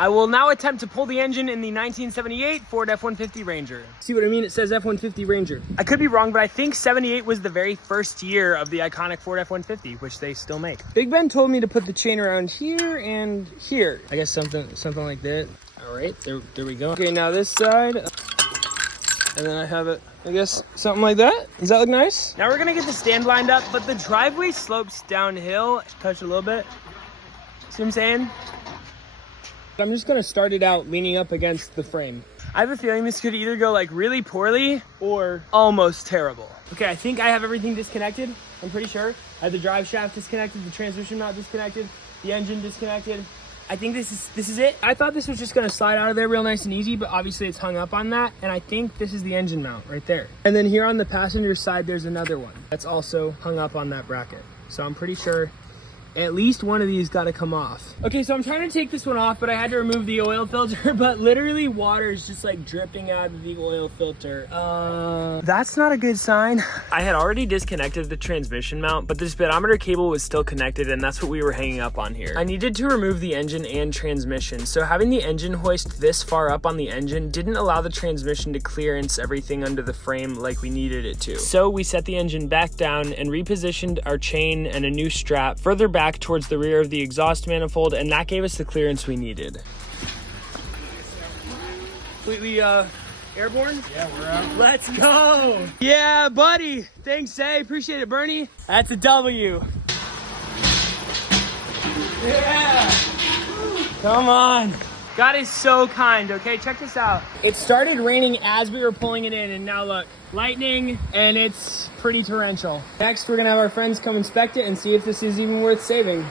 I will now attempt to pull the engine in the 1978 Ford F-150 Ranger. See what I mean? It says F-150 Ranger. I could be wrong, but I think 78 was the very first year of the iconic Ford F-150, which they still make. Big Ben told me to put the chain around here and here. I guess something like that. All right, there we go. Okay, now this side. And then I have it, I guess, something like that. Does that look nice? Now we're gonna get the stand lined up, but the driveway slopes downhill. Touch a little bit. See what I'm saying? I'm just gonna start it out leaning up against the frame. I have a feeling this could either go like really poorly or almost terrible. Okay, I think I have everything disconnected. I'm pretty sure. I have the drive shaft disconnected, the transmission mount disconnected, the engine disconnected. I think this is it. I thought this was just gonna slide out of there real nice and easy, but obviously it's hung up on that. And I think this is the engine mount right there. And then here on the passenger side, there's another one that's also hung up on that bracket. So I'm pretty sure at least one of these got to come off. Okay, so I'm trying to take this one off, but I had to remove the oil filter, but literally water is just like dripping out of the oil filter. That's not a good sign. I had already disconnected the transmission mount, but the speedometer cable was still connected, and that's what we were hanging up on here. I needed to remove the engine and transmission, so having the engine hoist this far up on the engine didn't allow the transmission to clearance everything under the frame like we needed it to. So we set the engine back down and repositioned our chain and a new strap further back towards the rear of the exhaust manifold, and that gave us the clearance we needed. Completely airborne? Yeah, we're out. Let's go! Yeah, buddy! Thanks, Zay. Appreciate it, Bernie. That's a W. Yeah! Come on. God is so kind, okay? Check this out. It started raining as we were pulling it in, and now look, lightning, and it's pretty torrential. Next, we're gonna have our friends come inspect it and see if this is even worth saving.